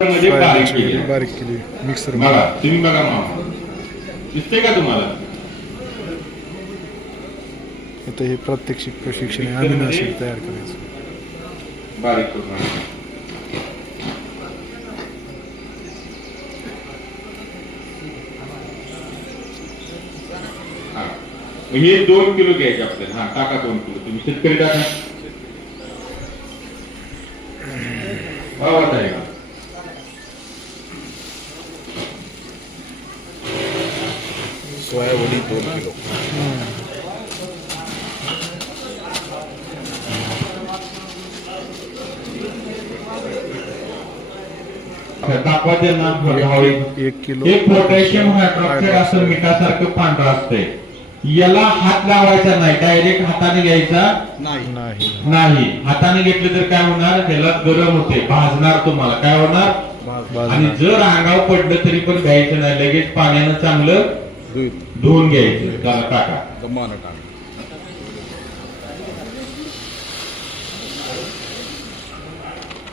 मध्ये बारीक केली बारीक केली मिक्सर बघा तुम्ही बघा मामा दिसते का तुम्हाला आता हे प्रात्यक्षिक प्रशिक्षण आहे अमिनो ऍसिड तयार करायचं बारीक करून हे 2 किलो घ्यायचे आपल्याला हा टाका 2 किलो तुम्ही शेतकरी टाका भावात आहे का सोयाबीन 2 किलो तापवायचे ना हवे 1 किलो हे पोटॅशियम हायड्रॉक्साईड असं मिठासारखं पांढरं असतंय याला हात लावायचा नाही डायरेक्ट हाताने घ्यायचा नाही हाताने घेतलं तर काय होणार त्याला गरम होते भाजणार तुम्हाला काय होणार आणि जर अंगावर पडलं तरी पण घ्यायचं नाही लगेच पाण्यानं चांगलं धुवून घ्यायचं त्याला टाका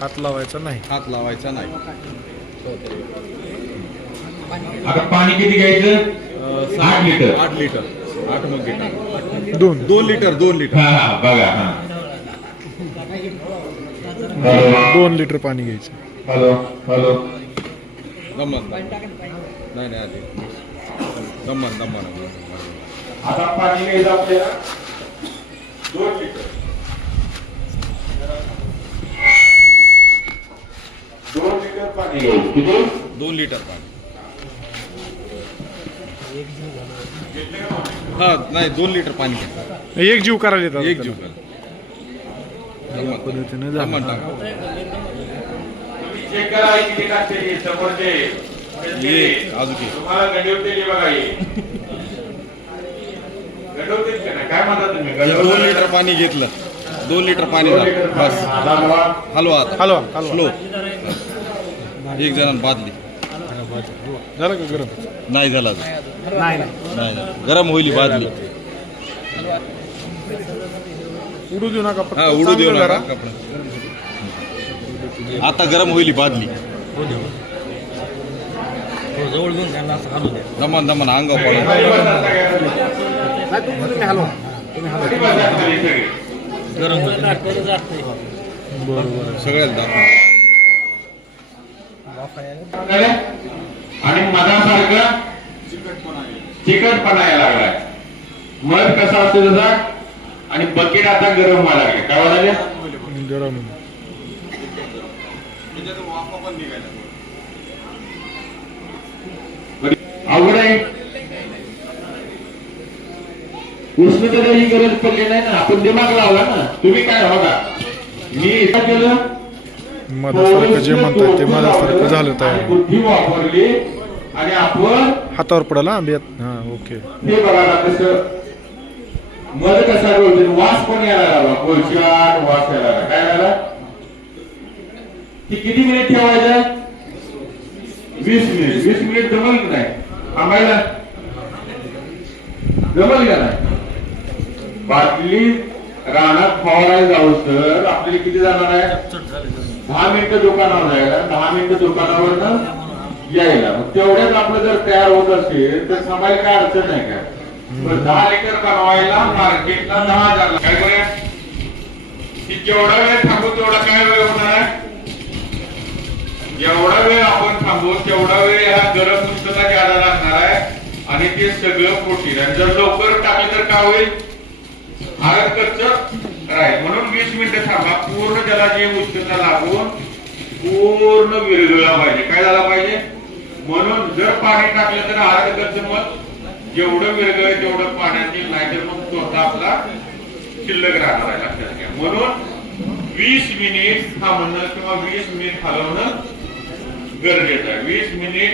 हात लावायचा नाही आता पाणी किती घ्यायचं 8 लिटर 8 मग घेणार 2 लिटर हा बघा हा 2 लिटर पाणी घ्यायचं हॅलो गमन नाही आधी गमन आता पाणी घ्यायचं आपल्याला 2 लिटर 2 लिटर पाणी घ्यायचं किती 2 लिटर पाणी हा नाही 2 लिटर पाणी घ्या एक जीव करायला येतात एक जीव या पद्धतीने झालं चेक करा किती लागते समोरचे तुम्हाला गंडवते बघा गंडवते काय म्हणता तुम्ही 2 लिटर पाणी घेतलं 2 लिटर पाणी झालं बस हलवा स्लो एक जणांना बादली झालं का गरम नाही झाला नाही गरम होईल बादली उडू देऊ नका हा उडू देऊ नका आता गरम होईल बादली जवळ घेऊन त्यांना असं हलू द्या दमन अंग पडून गरम जाते बरोबर सगळ्यात दाखव आणि मधासारखं चिकटपणा यायला लागलाय मध कसा असतो तसा आणि बकेट आता गरम व्हायला लागले काय व्हायला गरम अवघड आहे उष्णतेला ही गरज पडली नाही ना आपण दिमाग लावला ना तुम्ही काय बघा मी इथं केलं मधासारखं जे म्हणतात ते मधासारखं झालं तयार बुद्धी वापरली आणि आपण हातावर पडाला आंब्यात हा ओके हे बघा ना कसं मध कसा रोज वास पण यायला लागला कोळशाट वास यायला लागला काय लागला ती किती मिनिट ठेवायचं 20 मिनिट जमल की नाही आम्हाला जमल का नाही बाटली रानात फवारायला जाऊ तर आपल्याला किती जाणार आहे 10 मिनिटं दुकानावर जायला 10 मिनिटं दुकानावर यायला तेवढ्यात आपलं जर तयार होत असेल तर सांभाळायला काय अडचण नाही काय 10 लिटर बनवायला मार्केटला 10,000 काय करूया की जेवढा वेळ थांबू तेवढा काय वेळ होणार आहे जेवढा वेळ आपण थांबू तेवढा वेळ ह्या गरम उष्णता घ्यायला लागणार आहे आणि ते सगळं प्रोटीन आणि जर लवकर टाकलं तर काय होईल हळद कच्च राहील म्हणून 20 मिनिटं थांबा पूर्ण त्याला जे उष्णता लागून पूर्ण विरघळला पाहिजे काय झाला पाहिजे म्हणून जर पाणी टाकलं तर हळद कच्च मग जेवढं विरघळेल तेवढं पाण्यातील नाहीतर मग स्वतः आपला शिल्लक राहणार आहे लक्षात घ्या म्हणून 20 मिनिट थांबणं किंवा 20 मिनिट हलवणं गरजेचं आहे 20 मिनिट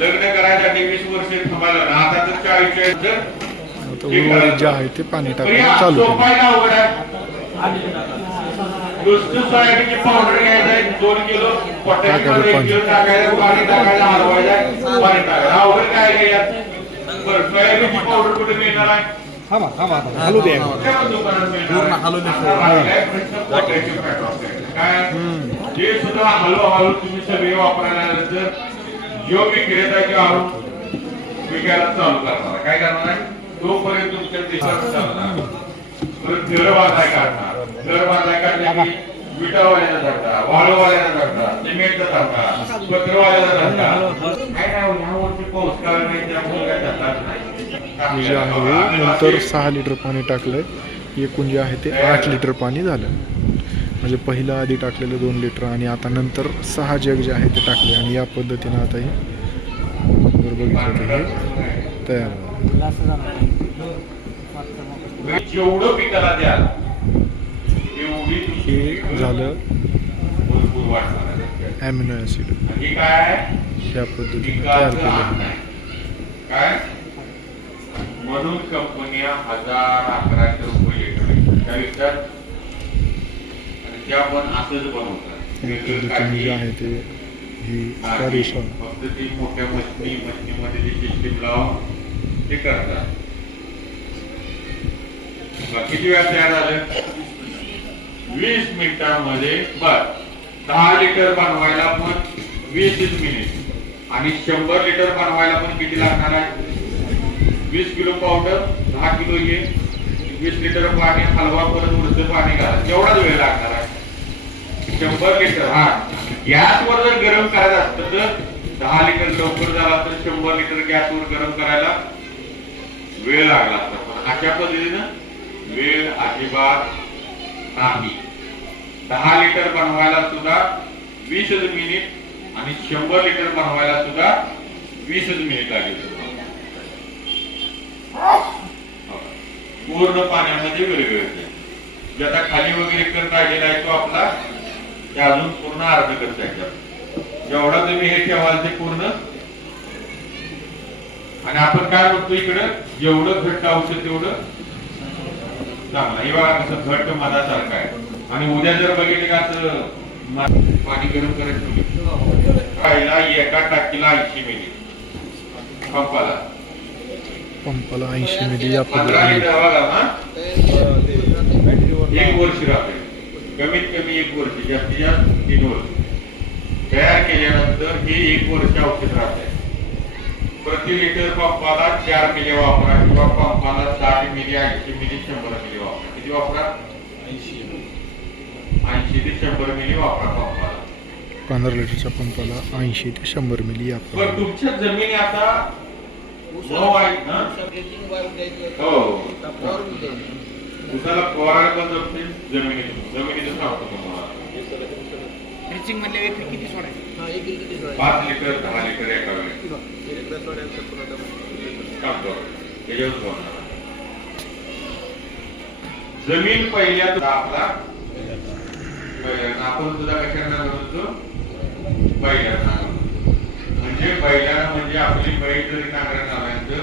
लग्न करायसाठी 20 वर्ष थांबायला आता तर 40 जे आहे ते पाणी टाकायला चालू नुसतं सोयाबीनची पावडर घ्यायचं 2 किलो पोटॅशियम 1 किलो टाकायचं पाणी टाकायचं हलवायचं पाणी टाकायचं अवघड काय घ्यायचं बरं सोयाबीनची पावडर कुठे मिळणार आहे हलू द्या दुकानात मिळणार काय हे सुद्धा हळूहळू तुम्ही सगळे वापरायला आलं तर योग्य क्रियता किंवा विकायला चालू करणार. काय करणार आहे तोपर्यंत तुमच्या देशात चालणार. परत घर बांधाय काढणार. घर बांधाय काढले की विटावाल्याचा धंदा, वाळूवाल्याचा धंदा, सिमेंटचा धंदा, पत्रवाल्याचा धंदा. काय नाही ह्या वर्षी पाऊस काळ नाही त्यामुळे काय धंदाच नाही. हे जे आहे नंतर 6 लिटर पाणी टाकलंय. एकूण जे आहे ते 8 लिटर पाणी झालं. म्हणजे पहिलं आधी टाकलेलं 2 लिटर आणि आता नंतर 6 जग जे आहे ते टाकले आणि या पद्धतीनं आता हे जर बघितलं तर हे तयार झालं. जेवढं पिकाला द्याल एवढी हे झालं भरपूर वाढणार. Amino acid. हे काय ह्या पद्धतीने तयार केलं आहे. काय म्हणून कंपन्या 1000-1100 रुपये लिटर त्या विकतात आणि त्या पण असंच बनवतात. या पद्धतीने जे आहे ते ही कार्यशाळा फक्त ती मोठ्या मशनीमध्ये जी सिस्टीम लावून ते करतात. किती वेळा तयार झालं 20 मिनिटांमध्ये. बस 10 लिटर बनवायला पण 20 मिनिट आणि 100 लिटर बनवायला पण किती लागणार आहे 20 किलो पावडर 10 किलो हे 20 लिटर पाणी हलवा परत उरचं पाणी घाला तेवढाच वेळ लागणार आहे. 100 लिटर हा गॅसवर जर गरम करायचं असतं तर 10 लिटर लवकर झाला तर 100 लिटर गॅसवर गरम करायला वेळ लागला असता. पण अशा पद्धतीनं वेळ अजिबात नाही. 10 लिटर बनवायला सुद्धा 20 मिनिट आणि 100 लिटर बनवायला सुद्धा 20 मिनिट लागेल. पूर्ण पाण्यामध्ये वेळ ज्याचा खाली वगैरे कर राहिलेला आहे तो आपला ते अजून पूर्ण अर्ध करता येतात. जेवढा तुम्ही हे ठेवाल ते पूर्ण. आणि आपण काय म्हणतो इकडं जेवढं घट्ट औषध तेवढं चांगला. हे बघा कसं घट्ट मधासारखं आहे. आणि उद्या जर बघितले का असं पाणी गरम करायचं पहिला एका टाकीला 80 मिली पंपाला 80 मिली या पद्धतीने 1 वर्ष राहते. कमीत कमी 1 वर्ष जास्तीत जास्त 3 वर्ष तयार केल्यानंतर हे 1 वर्ष औषध राहते. प्रति लिटर पंपाला 4 मिली वापरा किंवा पंपाला 60 मिली 80 मिली 100 मिली वापरा. किती वापरा 80 ते 100 मिली वापरा पंपाला. 15 लिटरच्या पंपाला 80 ते 100 मिली वापरा. पण तुमच्या जमिनी आता मऊ आहेत ना. हो उसाला फवारायला पण जमते जमिनीचं सांगतो तुम्हाला. 5 लिटर 10 लिटर एका वेळेस जमीन पहिल्या आपला आपण सुद्धा कशाला म्हणतो पहिल्या म्हणजे बैलानं म्हणजे आपली बैल जरी नांगरण लावल्यानंतर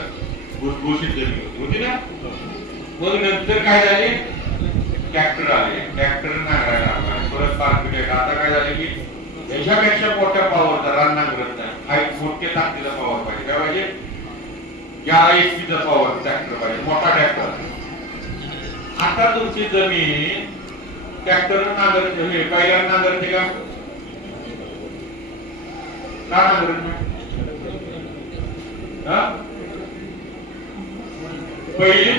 भुसभुशीत जमीन होती ना. मग नंतर काय झाले ट्रॅक्टर आले. ट्रॅक्टर नांगरायला लागला परत पार्किट. आता काय झाले की याच्यापेक्षा मोठ्या पॉवरचा रान नांगरत नाही. मोठ्या ताकदीचा पॉवर पाहिजे. काय पाहिजे 11 HP चा पॉवर ट्रॅक्टर पाहिजे मोठा ट्रॅक्टर. आता तुमची जमीन ट्रॅक्टर नांगरते पहिल्या नांगरते का नांगरत नाही. पहिली